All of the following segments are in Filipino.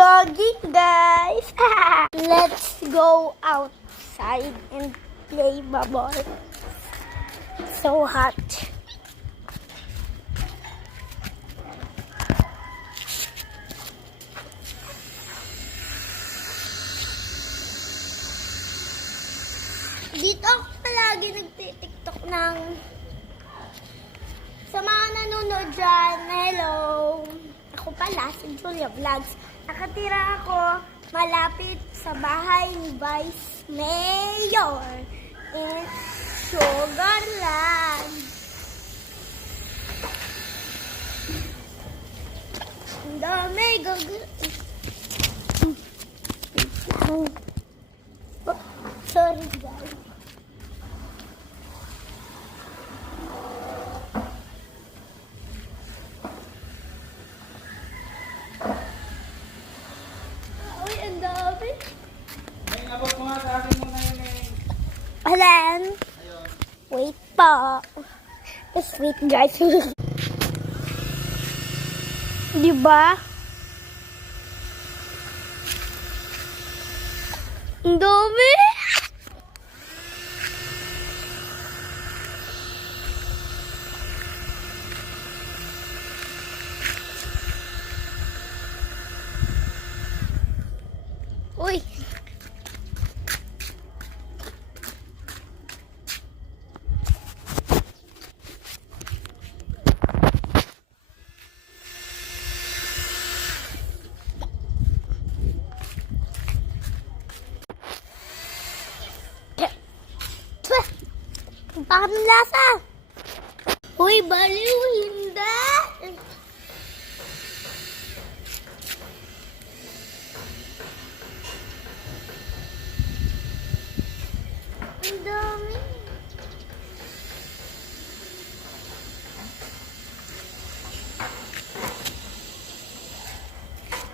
vlogging, guys. Let's go outside and play bubble. So hot. Dito ako palagi nagtitiktok ng sa mga nanonood dyan. Hello! Ako pala, si Julia Vlogs. Nakatira ako malapit sa bahay ni Vice Mayor in Sugarland. Ang dami sorry guys. Uy, ang dami. Ay, abot mo nga sa akin muna yun eh. Alan. Ayun. Wait po. Just wait guys. Diba? Ang dami. Uy. Bakit ang lasa? Uy, baliw, hindi. Ang dami.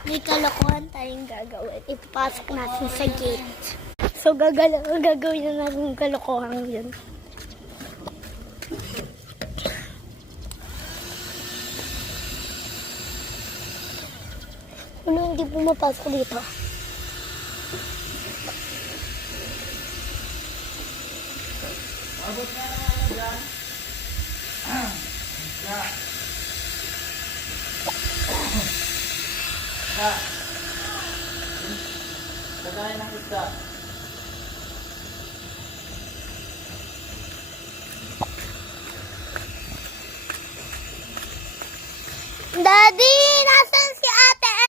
May kalokohan tayong gagawin. Ipapasok natin sa gate. So, gagawin na natin yung kalokohan yun. Ano, hindi pumapasok dito? Abot nga naman dyan. Ya. Ya. Lagayan ng isda. Daddy, nasa